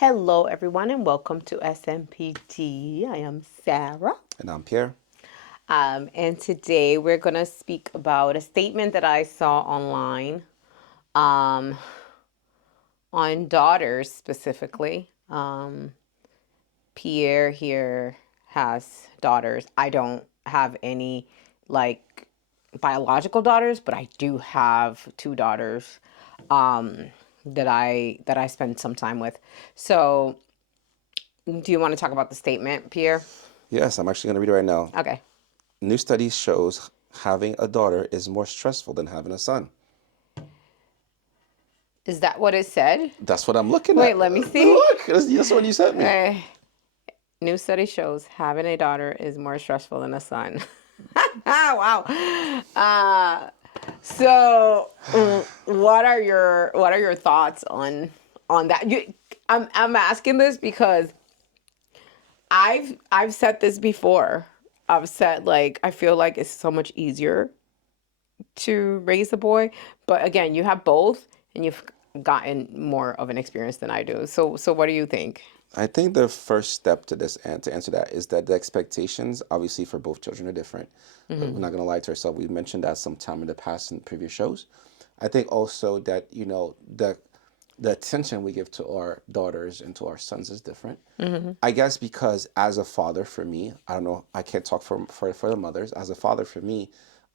Hello, everyone, and welcome to SMPT. I am Sarah. And I'm Pierre. And today we're going to speak about a statement that I saw online um, on daughters specifically. Pierre here has daughters. I don't have any like biological daughters, but I do have two daughters that I spend some time with. So, do you want to talk about the statement, Pierre? Yes, I'm actually going to read it right now. Okay. New study shows having a daughter is more stressful than having a son. Is that what it said? That's what I'm looking Wait, at. let me see. Look, that's what you sent me. New study shows having a daughter is more stressful than a son. Wow. So what are your thoughts on that? I'm asking this because I've said this before. I've said like I feel like it's so much easier to raise a boy, but again, you have both and you've gotten more of an experience than I do. So what do you think? I think the first step to this and to answer that is that the expectations, obviously, for both children are different. We're not going to lie to ourselves. We've mentioned that sometime in the past in previous shows. I think also that the attention we give to our daughters and to our sons is different. I guess because as a father, for me, I don't know, I can't talk for the mothers. As a father, for me,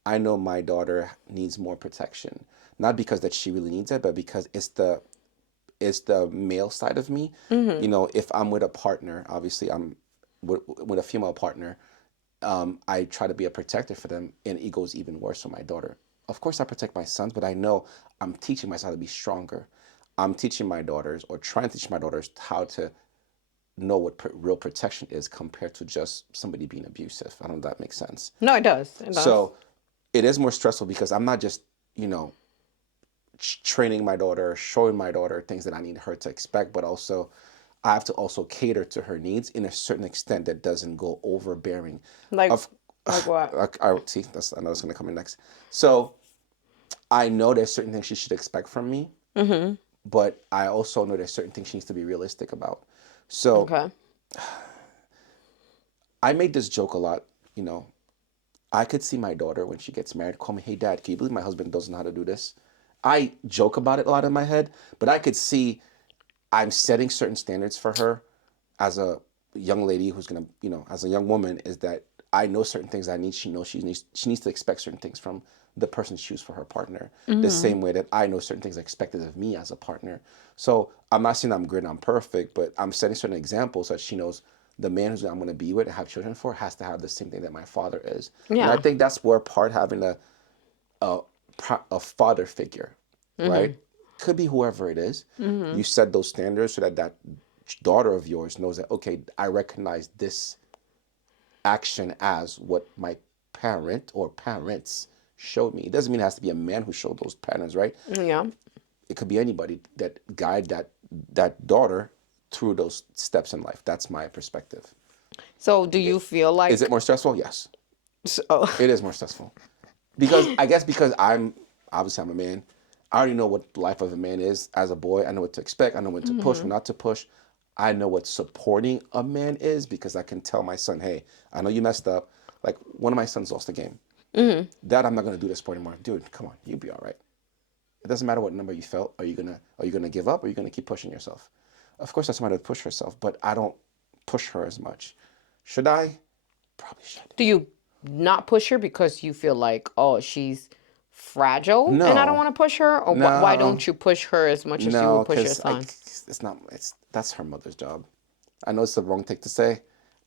I know my daughter needs more protection. Not because that she really needs it, but because it's the male side of me. If I'm with a partner, obviously I'm with a female partner, I try to be a protector for them, and it goes even worse for my daughter. Of course, I protect my sons, but I know I'm teaching myself to be stronger. I'm teaching my daughters, or trying to teach my daughters, how to know what real protection is compared to just somebody being abusive. I don't know if that makes sense. No, it does. It does. So it is more stressful because I'm not just, training my daughter, showing my daughter things that I need her to expect, but also I have to also cater to her needs in a certain extent that doesn't go overbearing. Like Of like what? I see that's I know it's gonna come in next. So I know there's certain things she should expect from me, but I also know there's certain things she needs to be realistic about. So Okay. I made this joke a lot, you know. I could see my daughter when she gets married call me, "Hey dad, can you believe my husband doesn't know how to do this?" I joke about it a lot in my head, but I could see I'm setting certain standards for her as a young lady who's gonna, as a young woman, is that I know certain things I need. She knows she needs to expect certain things from the person she chooses for her partner. The same way that I know certain things are expected of me as a partner. So I'm not saying I'm good and I'm perfect, but I'm setting certain examples that she knows the man who I'm going to be with and have children for has to have the same thing that my father is. And I Yeah. think that's where part having a, a father figure, right? Could be whoever it is. You set those standards so that daughter of yours knows that, okay, I recognize this action as what my parent or parents showed me. It doesn't mean it has to be a man who showed those patterns, right? Yeah. It could be anybody that guide that daughter through those steps in life. That's my perspective. So do you feel Is it like more stressful? Yes, so it is more stressful. Because I guess because I'm a man, I already know what the life of a man is as a boy. I know what to expect. I know when to push, when not to push. I know what supporting a man is because I can tell my son, hey, I know you messed up. Like one of my sons lost a game. Dad, I'm not gonna do this sport anymore. Dude, come on, you'll be all right. It doesn't matter what number you felt. Are you gonna give up? Or are you gonna keep pushing yourself? Of course, that's somebody to push herself, but I don't push her as much. Should I? Probably should. do you not push her because you feel like, oh, she's fragile and I don't No, want to push her? Or why no, don't you push her as much as you no, would push your because son? it's not. That's her mother's job. I know it's the wrong thing to say.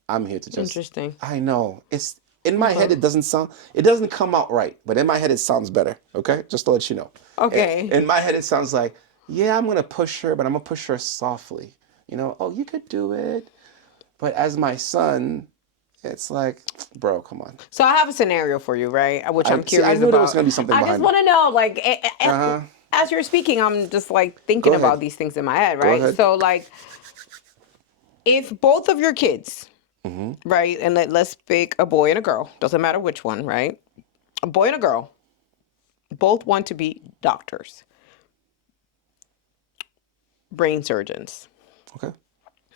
I'm here to just. Interesting. I know it's in my head. Okay. It doesn't come out right, but in my head it sounds better. Okay, just to let you know. Okay. In my head it sounds like, yeah, I'm gonna push her, but I'm gonna push her softly. Oh, you could do it. But as my son, it's like, bro, come on. So I have a scenario for you, right? Which I I'm see. I curious knew there was about. gonna be something I just behind it. want to know, like, Uh huh. as you're speaking, I'm just like Go thinking about ahead. these things in my head, Go right? ahead. So, like, if both of your kids, Mm-hmm. right, and let's pick a boy and a girl, doesn't matter which one, right? A boy and a girl both want to be doctors, brain surgeons. Okay.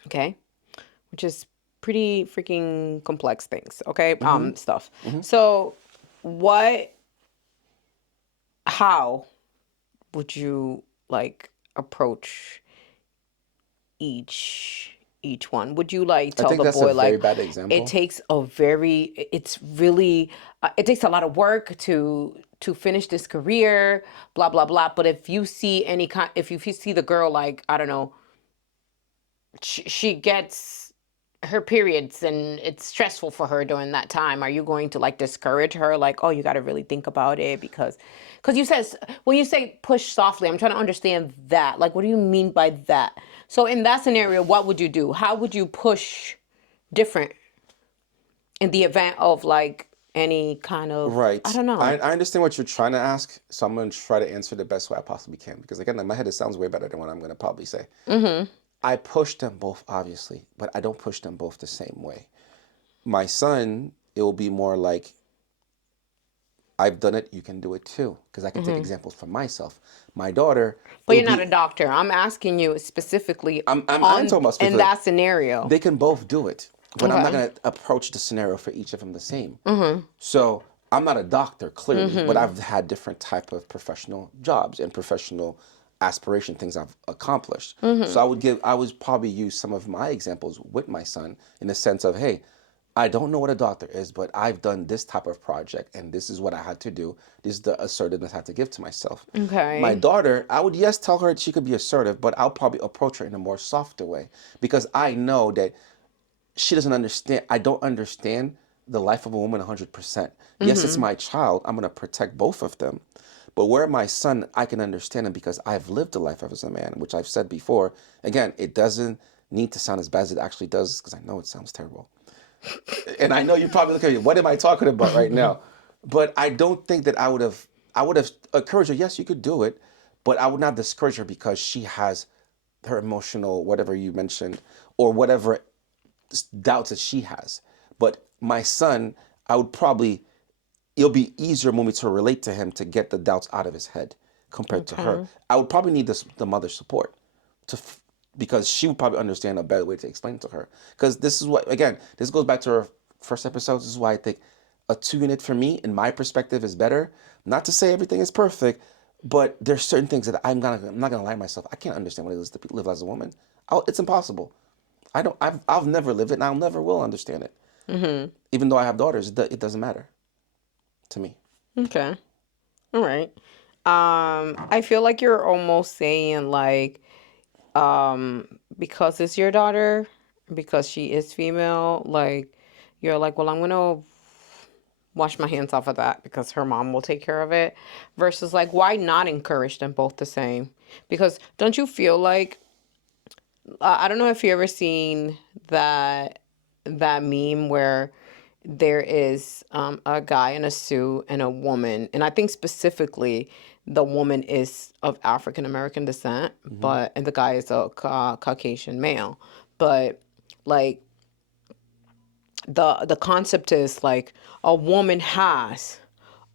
Okay, which is pretty freaking complex things. Okay, Mm-hmm. stuff. Mm-hmm. So, what? How would you like approach each one? Would you like I tell think the that's a boy very like bad it example. takes a very it's really it takes a lot of work to finish this career, blah blah blah. But if you see any kind, if you see the girl like I don't know, she gets her periods and it's stressful for her during that time, are you going to like discourage her like, oh, you got to really think about it because you said when you say push softly, I'm trying to understand that, like what do you mean by that? So in that scenario, what would you do? How would you push different in the event of like any kind of, I Right. don't I, know. I understand what you're trying to ask, so I'm going to try to answer the best way I possibly can. Because again, in my head, it sounds way better than what I'm going to probably say. Mm-hmm. I push them both, obviously, but I don't push them both the same way. My son, it will be more like, I've done it, you can do it too. Because I can take Mm-hmm. examples from myself. My daughter, But it'll you're not a be, doctor. I'm asking you specifically I'm on talking about in specifically, that scenario. they can both do it, but I'm not Okay. going to approach the scenario for each of them the same. Mm-hmm. So I'm not a doctor, clearly, but Mm-hmm. I've had different type of professional jobs and professional aspiration things I've accomplished. So Mm-hmm. I would probably use some of my examples with my son in the sense of, hey, I don't know what a doctor is, but I've done this type of project and this is what I had to do. This is the assertiveness I had to give to myself. My Okay. daughter, I would, yes, tell her she could be assertive, but I'll probably approach her in a more softer way because I know that she doesn't understand. I don't understand the life of a woman 100%. Yes, it's Mm-hmm. my child. I'm going to protect both of them. But where my son, I can understand him because I've lived a life as a man, which I've said before. Again, it doesn't need to sound as bad as it actually does because I know it sounds terrible. And I know you're probably looking at me, what am I talking about right now? But I don't think that I would have encouraged her, yes, you could do it, but I would not discourage her because she has her emotional, whatever you mentioned, or whatever doubts that she has. But my son, I would probably, it'll be easier for me to relate to him to get the doubts out of his head compared to her. Okay. I would probably need the mother's support to, because she would probably understand a better way to explain to her. Because this is what, again, this goes back to her first episode. This is why I think a 2 unit for me, in my perspective, is better. Not to say everything is perfect, but there's certain things that I'm not gonna lie to myself. I can't understand what it is to live as a woman. It's impossible. I've never lived it and I'll never will understand it. Mm-hmm. Even though I have daughters, it doesn't matter to me. Okay. All right. I feel like you're almost saying like, because it's your daughter, because she is female, like you're like, well, I'm gonna wash my hands off of that because her mom will take care of it. Versus like, why not encourage them both the same? Because don't you feel like I don't know if you ever seen that meme where there is a guy in a suit and a woman, and I think specifically the woman is of African American descent, Hmm. but and the guy is a Caucasian male, but like the concept is like a woman has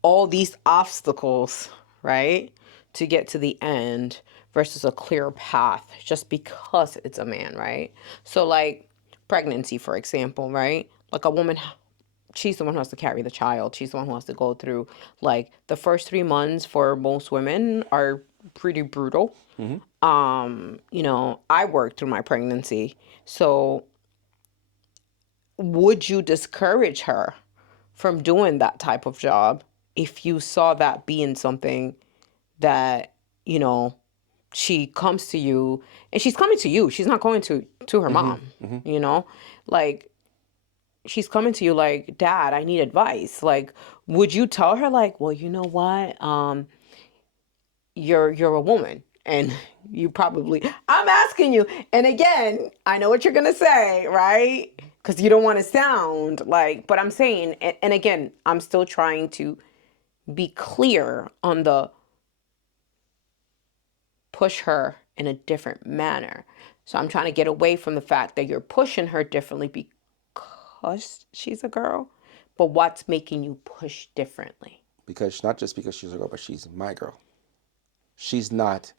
all these obstacles, right, to get to the end versus a clear path just because it's a man, right? So, like pregnancy, for example, right? Like a woman, she's the one who has to carry the child. She's the one who has to go through, like, the first 3 months for most women are pretty brutal. Hmm. I worked through my pregnancy. So, would you discourage her from doing that type of job if you saw that being something that you know she comes to you, and she's coming to you, she's not going to her Hmm. mom, Hmm. you know like she's coming to you like, dad, I need advice. Like, would you tell her like, well, you know what, you're a woman and you probably, I'm asking you, and again, I know what you're gonna say, right? Because you don't want to sound like, but I'm saying, and again, I'm still trying to be clear on the push her in a different manner. So I'm trying to get away from the fact that you're pushing her differently because she's a girl, but what's making you push differently? Because not just because she's a girl, but she's my girl. She's not.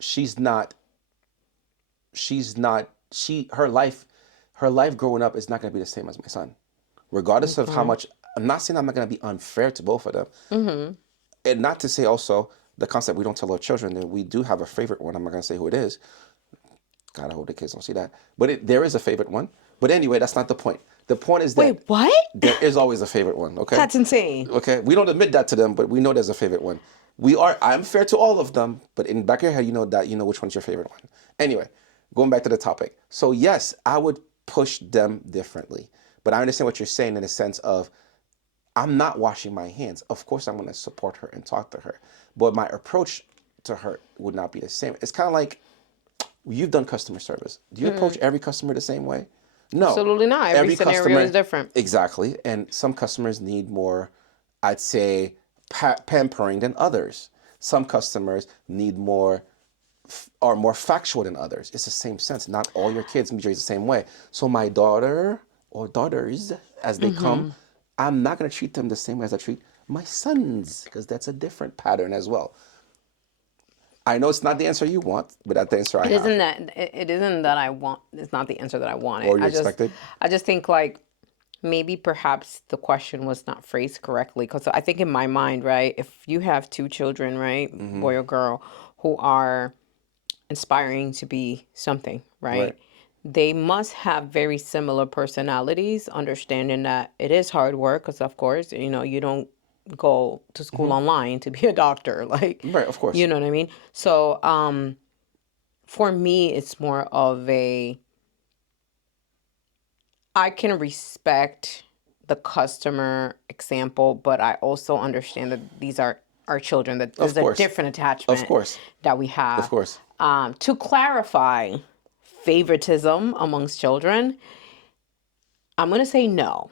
She's not. She's not her life growing up is not going to be the same as my son, regardless of how much. I'm not saying I'm not going to be unfair to both of them, and not to say also the concept we don't tell our children that we do have a favorite one. I'm not going to say who it is. God, I hope the kids don't see that. But there is a favorite one. But anyway, that's not the point. The point is that Wait, what? there is always a favorite one. Okay. That's insane. Okay. We don't admit that to them, but we know there's a favorite one. I'm fair to all of them, but in the back of your head, you know that you know which one's your favorite one. Anyway, going back to the topic. So yes, I would push them differently, but I understand what you're saying in the sense of I'm not washing my hands. Of course, I'm going to support her and talk to her, but my approach to her would not be the same. It's kind of like you've done customer service. Do you approach every customer the same way? No. Absolutely not. Every scenario is different. Exactly. And some customers need more, I'd say, pampering than others. Some customers need more, are more factual than others. It's the same sense. Not all your kids can be raised the same way. So my daughter or daughters, as they come, I'm not going to treat them the same way as I treat my sons, because that's a different pattern as well. I know it's not the answer you want, but that's the answer I have. It isn't that I want. It's not the answer that I wanted. Or you expected? I just think like maybe perhaps the question was not phrased correctly, because I think in my mind, right, if you have two children, right, boy or girl, who are inspiring to be something, right? Right. They must have very similar personalities, understanding that it is hard work, because of course, you don't go to school online to be a doctor, like, Right, of course. you know what I mean? So, for me, it's more of I can respect the customer example, but I also understand that these are our children, that there's a course. different attachment Of course. that we have. Of course. To clarify favoritism amongst children, I'm going to say no.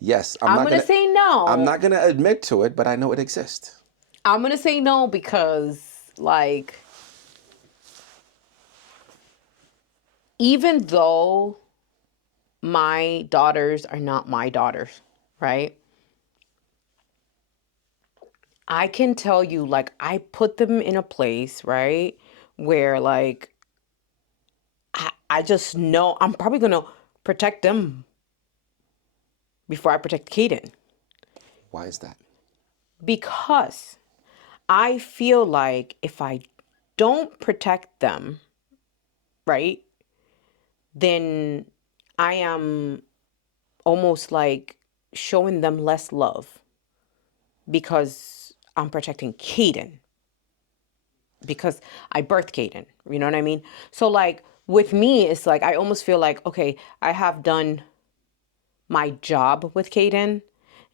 Yes, I'm going to say no. I'm not gonna admit to it, but I know it exists. I'm going to say no because, like, even though my daughters are not my daughters, right? I can tell you, like, I put them in a place, right, where, like, I just know I'm probably going to protect them before I protect Kaden. Why is that? Because I feel like if I don't protect them, right, then I am almost like showing them less love because I'm protecting Kaden. Because I birthed Kaden, you know what I mean? So, like, with me, it's like I almost feel like, okay, I have done my job with Kaden,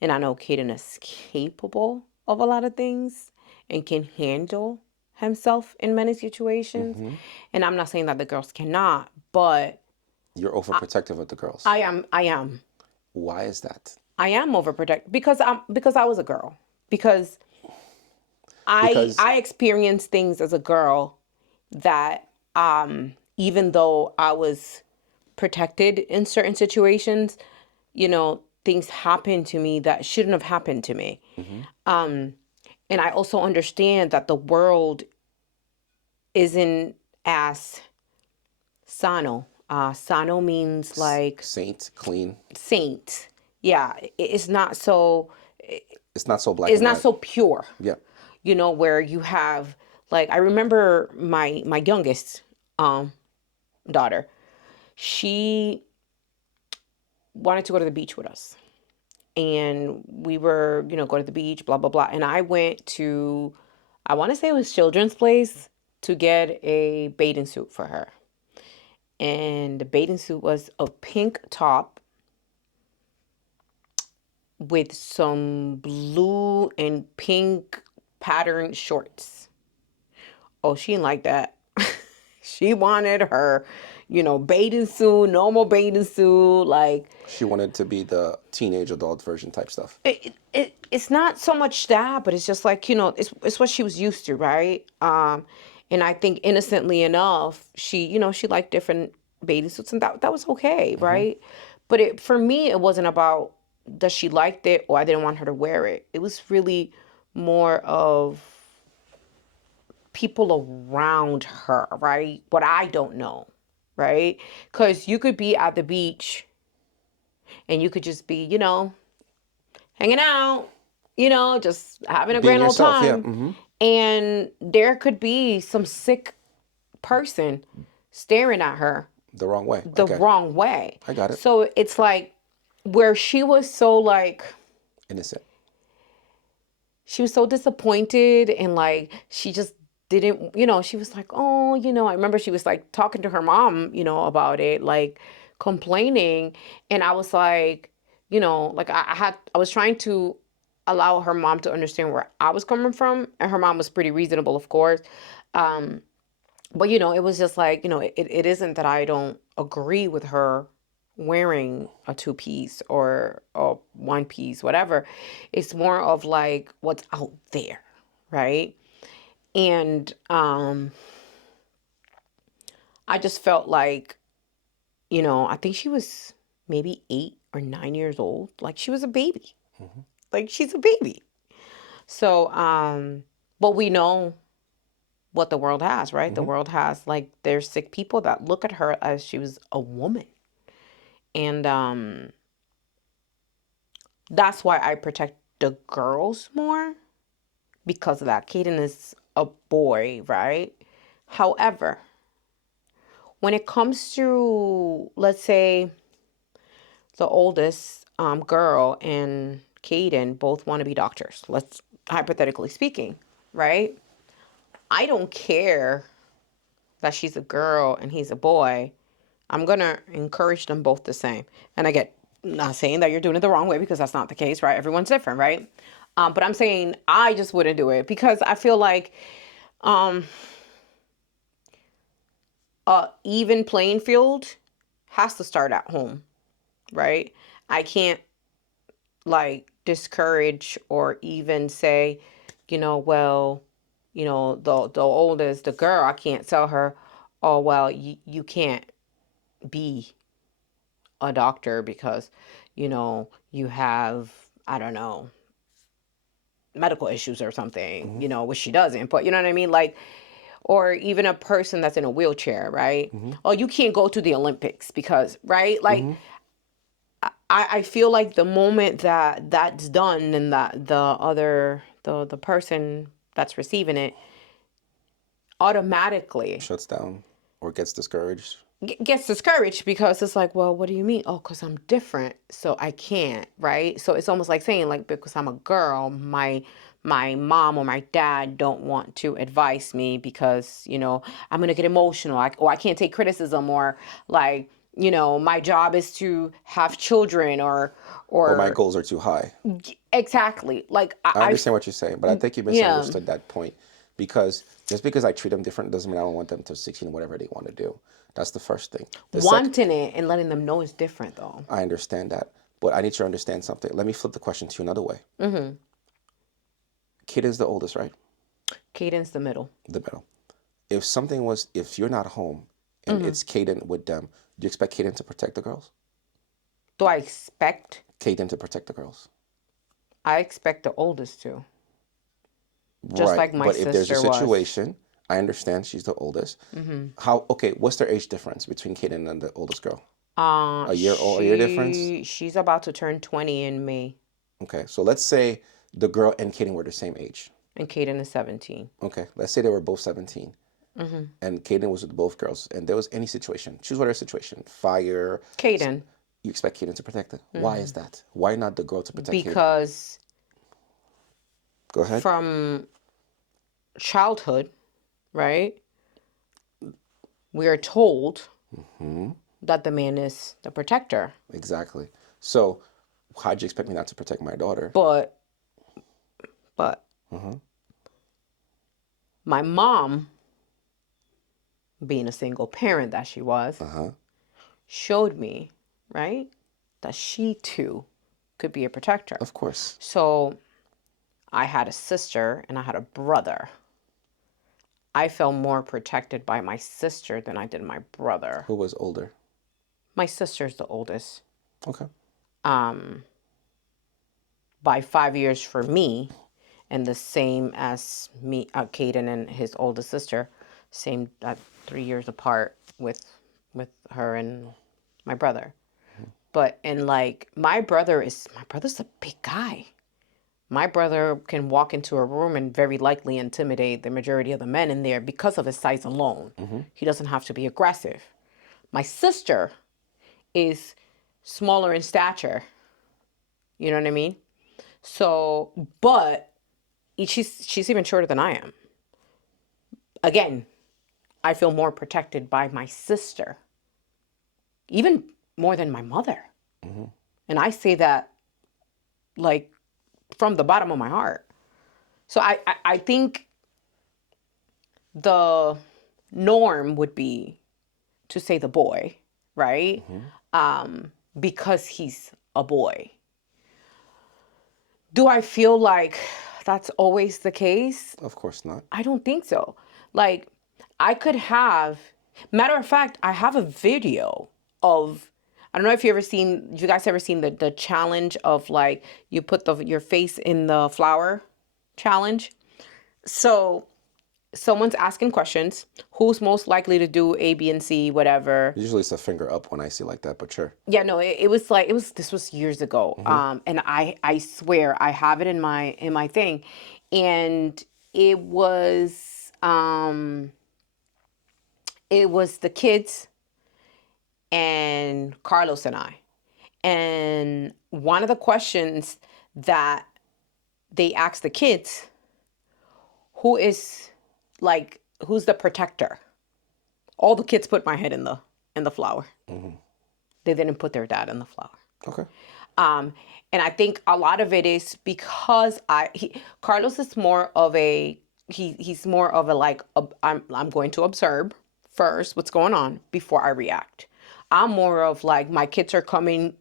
and I know Kaden is capable of a lot of things and can handle himself in many situations. And I'm not saying that the girls cannot, but You're overprotective of the girls. I am Why is that? overprotective because I was a girl. Because I experienced things as a girl that even though I was protected in certain situations, things happened to me that shouldn't have happened to me. And I also understand that the world isn't as sano. Sano means like Saint, clean. saint. Yeah, it's not so. It's not so black It's and not white. so pure. Yeah. Where you have, like, I remember my youngest daughter. She wanted to go to the beach with us, and we were go to the beach, blah blah blah, and I went to, I want to say it was Children's Place, to get a bathing suit for her. And the bathing suit was a pink top with some blue and pink patterned shorts. Oh, she didn't like that. She wanted her, bathing suit, normal bathing suit, like. She wanted to be the teenage adult version type stuff. It's not so much that, but it's just like, it's what she was used to, right? And I think innocently enough, she liked different bathing suits, and that was okay, right? But for me, it wasn't about does she liked it or I didn't want her to wear it. It was really more of people around her, right? What I don't know, right? Because you could be at the beach and you could just be, hanging out, just having a Being grand old yourself, yeah. time. And there could be some sick person staring at her The wrong way. the Okay, wrong way. I got it. So it's like where she was so like, Innocent. she was so disappointed and like she just didn't, she was like, oh, I remember she was like talking to her mom, about it, like complaining. And I was like, like I was trying to allow her mom to understand where I was coming from. And her mom was pretty reasonable, of course. Um, but it was just like, it isn't that I don't agree with her wearing a two-piece or a one-piece, whatever. It's more of like what's out there, right? And I just felt like, I think she was maybe 8 or 9 years old. Like she was a baby. Like she's a baby. So but we know what the world has, right? The world has, like, there's sick people that look at her as she was a woman. And that's why I protect the girls more, because of that. Caden is a boy, right? However, when it comes to, let's say, the oldest girl and Caden both want to be doctors, let's hypothetically speaking, right? I don't care that she's a girl and he's a boy. I'm going to encourage them both the same. And I get, not saying that you're doing it the wrong way, because that's not the case, right? Everyone's different, right? But I'm saying I just wouldn't do it, because I feel like um, a even playing field has to start at home, right? I can't like discourage or even say, well, the oldest, the girl, I can't tell her, oh, well, you can't be a doctor because, you have, I don't know, medical issues or something, which she doesn't, but you know what I mean? Like, or even a person that's in a wheelchair, right? Oh, you can't go to the Olympics because, right? Like, I feel like the moment that that's done, and that the person that's receiving it automatically Shuts down or gets discouraged. gets discouraged, because it's like, well, what do you mean? Oh, because I'm different, so I can't, right? So it's almost like saying, like, because I'm a girl, my mom or my dad don't want to advise me, because I'm gonna get emotional, or I can't take criticism, or like, my job is to have children, Or my or goals are too high. exactly, like I understand what you're saying, but I think you yeah, misunderstood that point, because just because I treat them different doesn't mean I don't want them to succeed in whatever they want to do. That's the first thing. The second, wanting it and letting them know it's different though. I understand that, but I need you to understand something. Let me flip the question to you another way. Kid is the oldest, right? Cadence the middle. The middle. If you're not home and it's Caden with them, do you expect Caden to protect the girls? Do I expect? Caden to protect the girls. I expect the oldest to. Just Right. like my But if there's a sister was. situation, I understand she's the oldest. Okay, what's their age difference between Caden and the oldest girl? A year difference? She's about to turn 20 in May, Okay, so let's say the girl and Caden were the same age. and Kaden is 17. Okay, let's say they were both 17 and Caden was with both girls, and there was any situation, choose whatever situation, fire, Kaden, you expect Caden to protect it. Why is that? Why not the girl to protect Caden? because Go ahead. from childhood, right, we are told that the man is the protector. Exactly. So, how'd you expect me not to protect my daughter? But my mom, being a single parent that she was, showed me, right, that she too could be a protector. Of course. So I had a sister and I had a brother. I felt more protected by my sister than I did my brother. Who was older? My sister's the oldest. Okay. By 5 years for me, and the same as me, Caden and his oldest sister, same 3 years apart with with her and my brother. But and like my brother's a big guy. My brother can walk into a room and very likely intimidate the majority of the men in there because of his size alone. He doesn't have to be aggressive. My sister is smaller in stature. You know what I mean? So, but she's even shorter than I am. Again, I feel more protected by my sister, even more than my mother. And I say that like from the bottom of my heart. So I think the norm would be to say the boy, right? Because he's a boy. Do I feel like that's always the case? Of course not. I don't think so. Like, I could have, matter of fact, I have a video of, I don't know if you guys ever seen the challenge of like, you put your face in the flour challenge? So, someone's asking questions. Who's most likely to do A, B, and C, whatever. Usually it's a finger up when I see like that, but sure. Yeah, no, this was years ago. And I swear I have it in my thing. And it was the kids and Carlos and I. And one of the questions that they asked the kids, who's the protector? All the kids put my head in the flour. They didn't put their dad in the flour. Okay. And I think a lot of it is because Carlos is more of he's more of a like I'm going to observe first what's going on before I react. I'm more of like my kids are coming,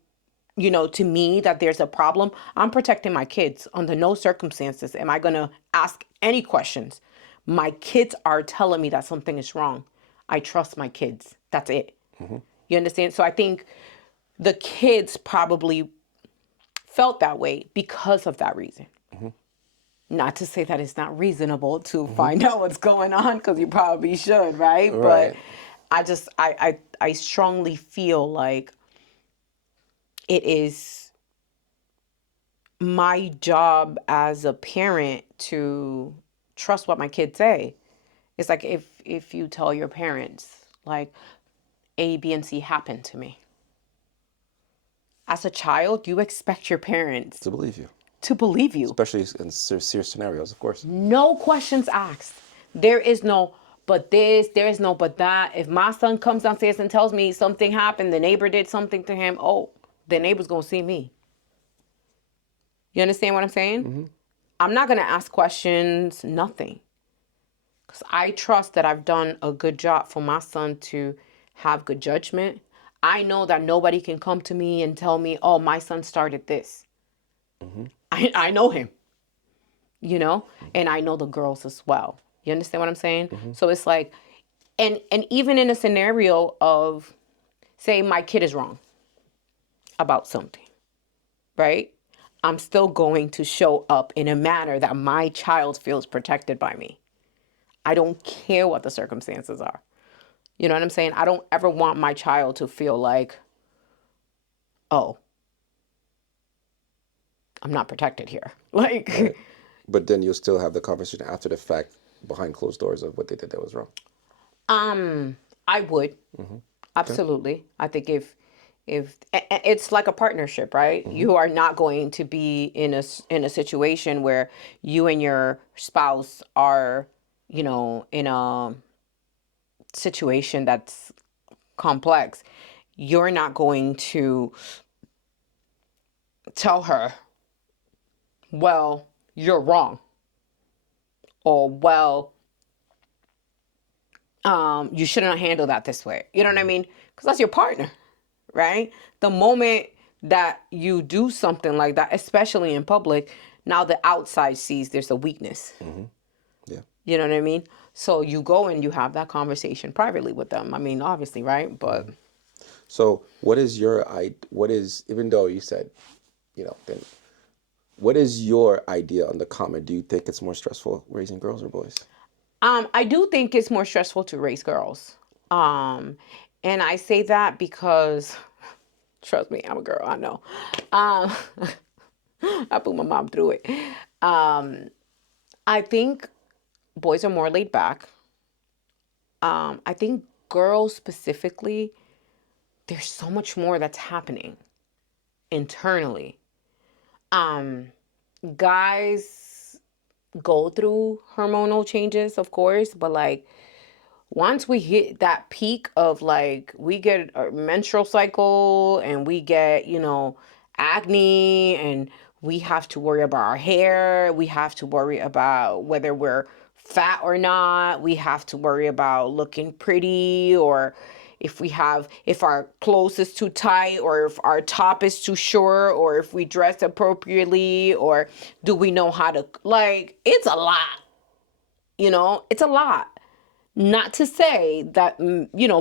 to me that there's a problem. I'm protecting my kids under no circumstances. Am I going to ask any questions? My kids are telling me that something is wrong. I trust my kids. That's it. You understand? So I think the kids probably felt that way because of that reason. Not to say that it's not reasonable to find out what's going on, because you probably should, right? Right. But I strongly feel like it is my job as a parent to trust what my kids say. It's like if you tell your parents, like, A, B, and C happened to me. As a child, you expect your parents To believe you. to believe you. Especially in serious scenarios, of course. No questions asked. There is no but this, there is no but that. If my son comes downstairs and tells me something happened, the neighbor did something to him, oh, the neighbor's going to see me. You understand what I'm saying? I'm not going to ask questions, nothing. Because I trust that I've done a good job for my son to have good judgment. I know that nobody can come to me and tell me, oh, my son started this. I know him, and I know the girls as well. You understand what I'm saying? So it's like, and even in a scenario of, say, my kid is wrong about something, right? I'm still going to show up in a manner that my child feels protected by me. I don't care what the circumstances are. You know what I'm saying? I don't ever want my child to feel like, oh, I'm not protected here. Like, Right. But then you'll still have the conversation after the fact, behind closed doors, of what they did that was wrong. I would. Absolutely. I think if it's like a partnership, right? You are not going to be in a situation where you and your spouse are, in a situation that's complex. You're not going to tell her, well, you're wrong, or well, you shouldn't handle that this way. You know what I mean? Because that's your partner, right? The moment that you do something like that, especially in public, now the outside sees there's a weakness. Yeah. You know what I mean? So you go and you have that conversation privately with them. I mean, obviously, right? But So what is even though you said, then what is your idea on the comment? Do you think it's more stressful raising girls or boys? I do think it's more stressful to raise girls. And I say that because, trust me, I'm a girl. I know. Um, I put my mom through it. Um, I think boys are more laid back. I think girls specifically, there's so much more that's happening internally. Um, Guys go through hormonal changes, of course, but like once we hit that peak of like we get a menstrual cycle and we get, acne, and we have to worry about our hair, we have to worry about whether we're fat or not, we have to worry about looking pretty, or if our clothes is too tight, or if our top is too short, or if we dress appropriately, or do we know how to, like, it's a lot, it's a lot. Not to say that,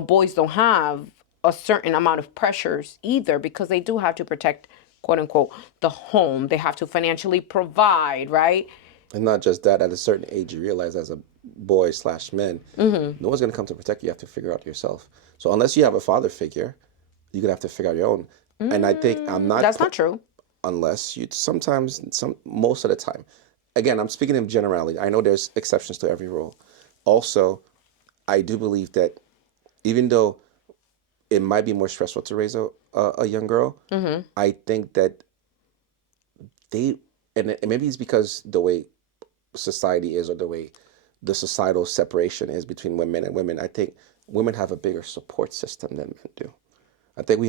boys don't have a certain amount of pressures either, because they do have to protect, quote unquote, the home. They have to financially provide, right? And not just that, at a certain age, you realize as a boy slash man, no one's going to come to protect you. You have to figure out yourself. So unless you have a father figure, you're going to have to figure out your own. And I think I'm not, That's not true. unless you sometimes, most of the time. Again, I'm speaking in generality. I know there's exceptions to every rule. Also, I do believe that even though it might be more stressful to raise a young girl, I think that they, and maybe it's because the way society is, or the way the societal separation is between women and women. I think women have a bigger support system than men do. I think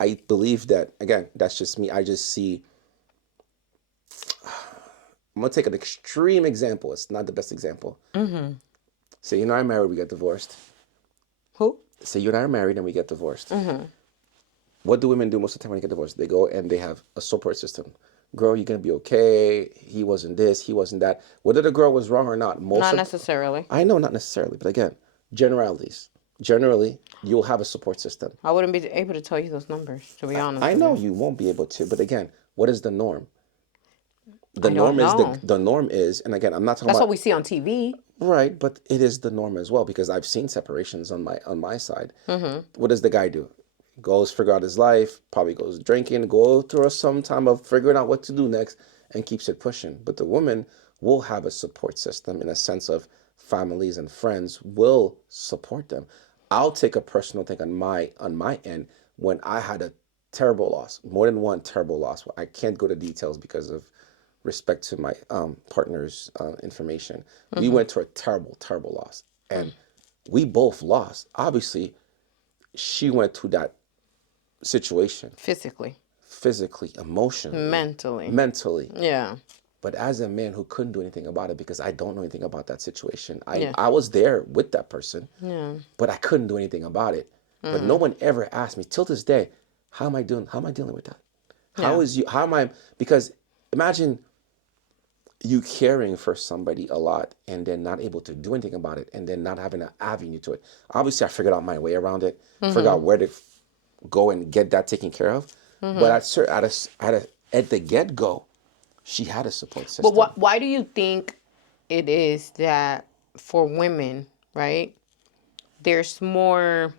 I believe that, again, that's just me. I just see, I'm going to take an extreme example. It's not the best example. Say, you and I are married, we get divorced. Who? Say you and I are married and we get divorced. What do women do most of the time when they get divorced? They go and they have a support system. Girl, you're going to be okay. He wasn't this, he wasn't that. Whether the girl was wrong or not, Not necessarily. I know, not necessarily, but again, generalities. Generally, you'll have a support system. I wouldn't be able to tell you those numbers, to be honest I with know you. you won't be able to, but again, what is the norm? The I don't norm is know. the norm is, and again, I'm not talking That's what about we see on TV. right, but it is the norm as well, because I've seen separations on my side. What does the guy do? Goes figure out his life, probably goes drinking, go through some time of figuring out what to do next, and keeps it pushing. But the woman will have a support system in a sense of families and friends will support them. I'll take a personal thing on my end when I had a terrible loss, more than one terrible loss. I can't go to details because of respect to my partner's information. We went through a terrible, terrible loss, and we both lost. Obviously, she went through that situation Physically. physically, emotionally, Mentally. mentally. Yeah. But as a man who couldn't do anything about it because I don't know anything about that situation, Yeah. I was there with that person, Yeah. but I couldn't do anything about it. But no one ever asked me till this day, how am I doing? How am I dealing with that? Yeah. How am I? Because imagine you caring for somebody a lot and then not able to do anything about it and then not having an avenue to it. Obviously, I figured out my way around it, figured out where to go and get that taken care of. But at the get go, she had a support system. But why do you think it is that for women, right, there's more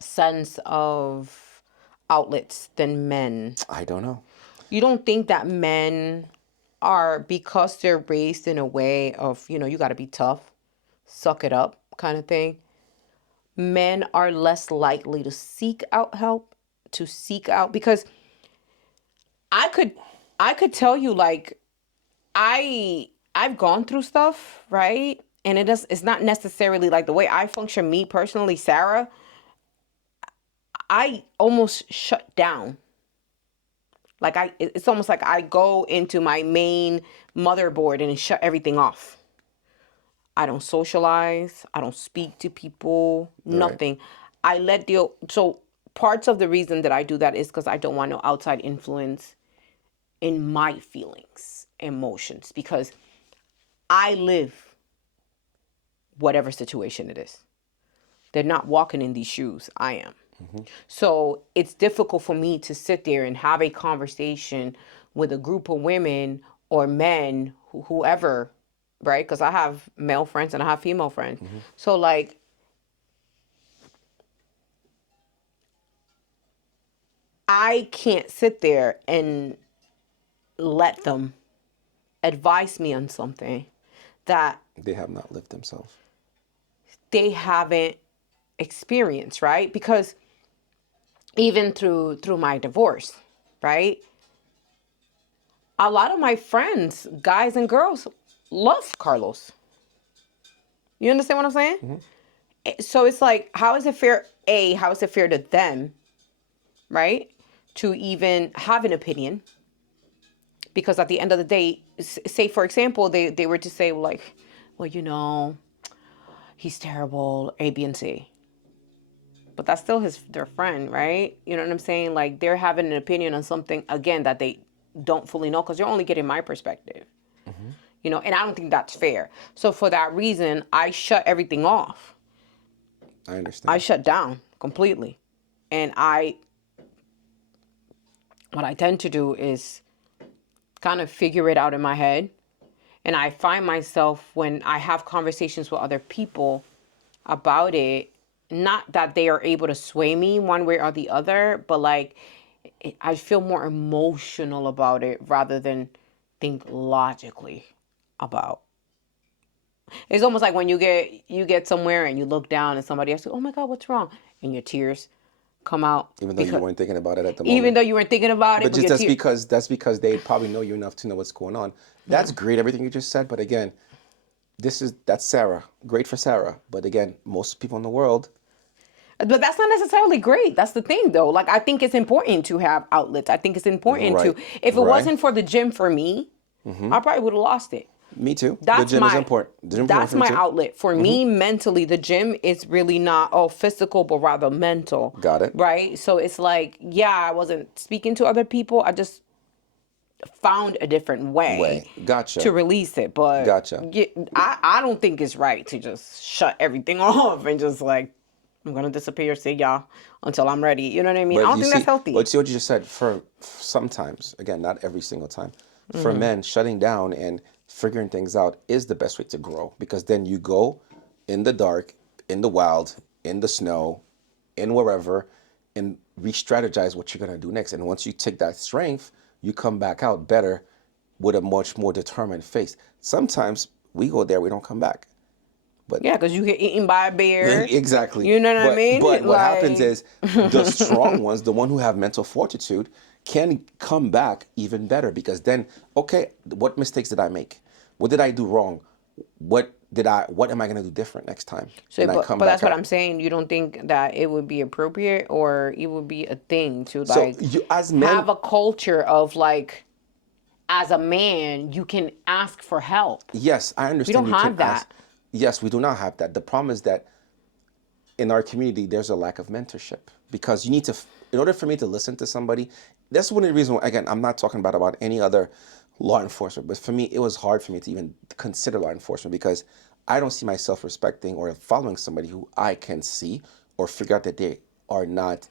sense of outlets than men? I don't know. You don't think that men are, because they're raised in a way of, you got to be tough, suck it up kind of thing, men are less likely to seek out help, because I could tell you, like, I've gone through stuff, right? And it's not necessarily like the way I function, me personally, Sarah. I almost shut down. Like it's almost like I go into my main motherboard and shut everything off. I don't socialize. I don't speak to people. Nothing. I let the so parts of the reason that I do that is because I don't want no outside influence in my feelings, emotions, because I live whatever situation it is. They're not walking in these shoes. I am. So it's difficult for me to sit there and have a conversation with a group of women or men, whoever, right? Because I have male friends and I have female friends. So, like, I can't sit there and let them advise me on something that They have not lived themselves. they haven't experienced, right? Because even through my divorce, right? A lot of my friends, guys and girls, love Carlos. You understand what I'm saying? So it's like, how is it fair? How is it fair to them, right? To even have an opinion? Because at the end of the day, say for example, they were to say like, well, he's terrible, A, B, and C. But that's still their friend, right? You know what I'm saying? Like they're having an opinion on something again that they don't fully know because you're only getting my perspective. And I don't think that's fair. So for that reason, I shut everything off. I I understand. shut down completely. And what I tend to do is kind of figure it out in my head. And I find myself when I have conversations with other people about it, not that they are able to sway me one way or the other, but like I feel more emotional about it rather than think logically about. It's almost like when you get somewhere and you look down and somebody asks you, "Oh my God, what's wrong?" and your tears come out Even though you because weren't thinking about it at the even moment. though you weren't thinking about it, But but just your tears. that's because they probably know you enough to know what's going on. That's great, everything you just said. But again, that's Sarah. Great for Sarah. But again, most people in the world, But that's not necessarily great. That's the thing, though. Like, I think it's important to have outlets. I think it's important to. right, If it right. wasn't for the gym for me, I probably would have lost it. Me too. The That's gym is my important. The gym is important that's for me my too. outlet. For me, mentally, the gym is really not physical, but rather mental. Got it. Right. So it's like, yeah, I wasn't speaking to other people. I just found a different way Way. Gotcha. to release it. But Gotcha. I don't think it's right to just shut everything off and just like, I'm gonna disappear, see y'all until I'm ready. You know what I mean? I But don't you think that's see, healthy. but see what you just said. For sometimes, again, not every single time, for men, shutting down and figuring things out is the best way to grow because then you go in the dark, in the wild, in the snow, in wherever, and re-strategize what you're gonna do next. And once you take that strength, you come back out better with a much more determined face. Sometimes we go there, we don't come back. But Yeah, because you get eaten by a bear. exactly. You know what I But mean? what happens Like, is the strong ones, the one who have mental fortitude, can come back even better because then, okay, what mistakes did I make? What did I do wrong? What am I gonna do different next time? so, And I but come but back that's what out. I'm saying. You don't think that it would be appropriate or it would be a thing to So like you as men, have a culture of like, as a man, you can ask for help. yes, I We understand don't you can have ask. that. Yes, we do not have that. The problem is that in our community, there's a lack of mentorship because you need to, in order for me to listen to somebody, that's one of the reasons, again, I'm not talking about any other law enforcement, but for me, it was hard for me to even consider law enforcement because I don't see myself respecting or following somebody who I can see or figure out that they are not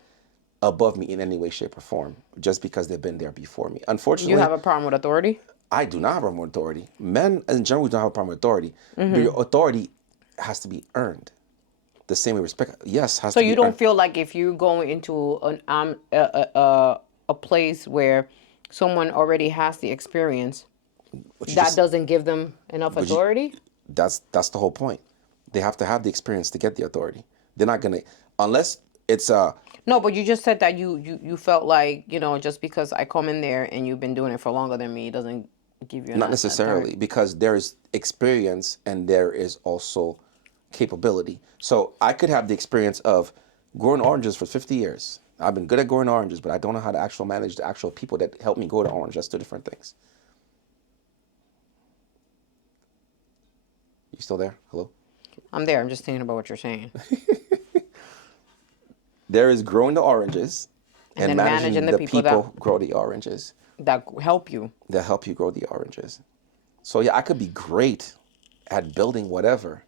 above me in any way, shape, or form just because they've been there before me. You Unfortunately, have a problem with authority? I do not have a problem with authority. Men in general don't have a problem with authority, but your authority has to be earned the same way respect, yes, has So to you be don't earned. feel like if you go into a place where someone already has the experience, But you that just, doesn't give them enough but you, authority? that's the whole point. They have to have the experience to get the authority. They're not gonna, unless it's No, but you just said that you felt like, just because I come in there and you've been doing it for longer than me, it doesn't give you not an authority. necessarily because there is experience and there is also capability. So I could have the experience of growing oranges for 50 years. I've been good at growing oranges, but I don't know how to actually manage the actual people that help me grow the orange. That's two different things. You still there? Hello? I'm there. I'm just thinking about what you're saying. There is growing the oranges And and then managing managing the the people that people grow the oranges that help you. that help you grow the oranges. So yeah, I could be great at building whatever.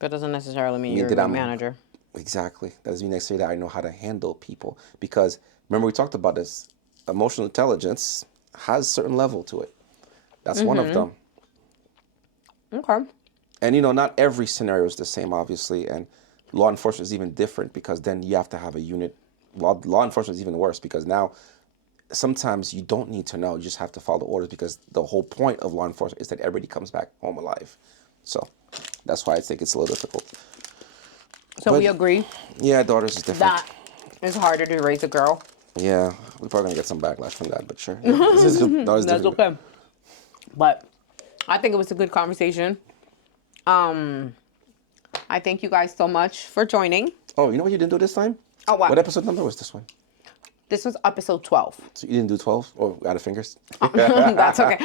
That doesn't necessarily mean Mean you're a that good I'm manager. exactly. That doesn't mean necessarily that I know how to handle people. Because remember we talked about this. Emotional intelligence has a certain level to it. That's one of them. Okay. And not every scenario is the same, obviously. And law enforcement is even different because then you have to have a unit law enforcement is even worse because now sometimes you don't need to know. You just have to follow orders because the whole point of law enforcement is that everybody comes back home alive. So that's why I think it's a little difficult. So But we agree yeah, daughters is different. that it's harder to raise a girl. Yeah, we're probably gonna get some backlash from that, but sure. Daughters That's different. okay. But I think it was a good conversation. I thank you guys so much for joining. Oh, you know what you didn't do this time? Oh, wow. What episode number was this one? This was episode 12. So you didn't do 12 or out of fingers? That's okay.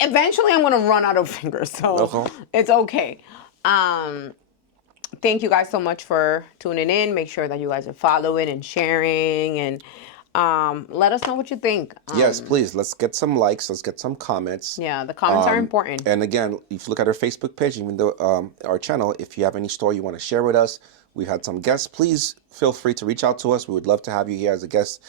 Eventually, I'm going to run out of fingers, so Okay. it's okay. Thank you guys so much for tuning in. Make sure that you guys are following and sharing, and let us know what you think. Yes, please. Let's get some likes. Let's get some comments. Yeah, the comments are important. And again, if you look at our Facebook page, even though our channel, if you have any story you want to share with us, we had some guests. Please feel free to reach out to us. We would love to have you here as a guest,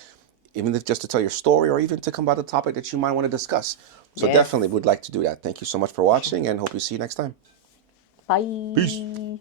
even if just to tell your story or even to come about a topic that you might want to discuss. So Yes. definitely would like to do that. Thank you so much for watching and hope we see you next time. Bye. Peace.